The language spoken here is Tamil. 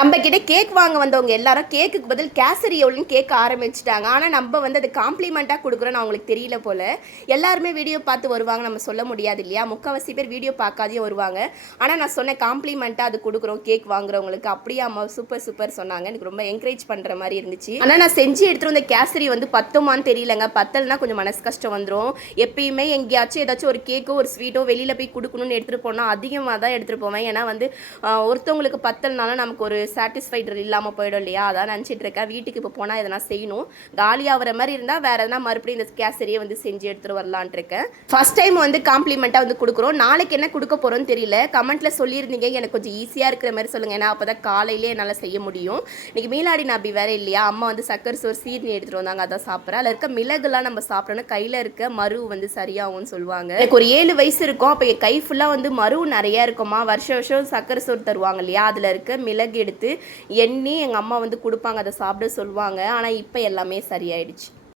நம்ம கிட்ட கேக் வாங்க வந்தவங்க எல்லாரும் கேக்குக்கு பதில் கேசரி எவ்வளோன்னு கேட்க ஆரம்பிச்சிட்டாங்க. ஆனால் நம்ம வந்து அது காம்ப்ளிமெண்ட்டாக கொடுக்குறோன்னு அவங்களுக்கு தெரியல போல். எல்லாருமே வீடியோ பார்த்து வருவாங்க, நம்ம சொல்ல முடியாது இல்லையா? முக்கால்வாசி பேர் வீடியோ பார்க்காதையும் வருவாங்க. ஆனால் நான் சொன்னேன் காம்ப்ளிமெண்ட்டாக அது கொடுக்குறோம் கேக் வாங்குறவங்களுக்கு. அப்படியே அம்மா சூப்பர் சூப்பர் சொன்னாங்க. எனக்கு ரொம்ப என்கரேஜ் பண்ணுற மாதிரி இருந்துச்சு. ஆனால் நான் செஞ்சு எடுத்துகிட்டு வந்த கேசரி வந்து பத்துமான்னு தெரியலங்க. பத்தல்னா கொஞ்சம் மனசு கஷ்டம் வந்துடும். எப்பயுமே எங்கேயாச்சும் ஏதாச்சும் ஒரு கேக்கோ ஒரு ஸ்வீட்டோ வெளியில் போய் கொடுக்கணும்னு எடுத்துகிட்டு போனால் அதிகமாக தான் எடுத்துகிட்டு போவேன். ஏன்னா வந்து ஒருத்தவங்களுக்கு பத்தல்னாலும் நமக்கு ஒரு சாட்டிஸ்ஃபைடு இல்லாமல் போயிடும் இல்லையா? அதான் நினச்சிட்டு இருக்கேன். வீட்டுக்கு இப்போ போனால் எதனா செய்யணும், காலியாகிற மாதிரி இருந்தால் வேறு எதனா மறுபடியும் இந்த கேசரியை வந்து செஞ்சு எடுத்துகிட்டு வரலான் இருக்கேன். ஃபர்ஸ்ட் டைம் வந்து காம்ப்ளிமெண்ட்டாக வந்து கொடுக்குறோம். நாளைக்கு என்ன கொடுக்க போகிறோன்னு தெரியல. கமெண்ட்டில் சொல்லியிருந்தீங்க, எனக்கு கொஞ்சம் ஈஸியாக இருக்கிற மாதிரி சொல்லுங்கள். ஏன்னா அப்போ தான் காலையிலே என்னால் செய்ய முடியும். இன்றைக்கி மீலாடி நாபி வேறு இல்லையா? அம்மா வந்து சக்கரை சோறு சீர்னி எடுத்துகிட்டு வந்தாங்க, அதான் சாப்பிட்றேன். அதில் இருக்க மிளகுலாம் நம்ம சாப்பிட்றோன்னா கையில் இருக்க மரு வந்து சரியாகும்னு சொல்லுவாங்க. எனக்கு ஒரு 7 வயசு இருக்கும். அப்போ என் கை ஃபுல்லாக வந்து மரு நிறையா இருக்குமா. வருஷம் சக்கரை சோறு தருவாங்க இல்லையா? அதில் இருக்க மிளகு எடுத்து எண்ணி எங்கள் அம்மா வந்து கொடுப்பாங்க, அதை சாப்பிட சொல்லுவாங்க. ஆனால் இப்போ எல்லாமே சரியாயிடுச்சு.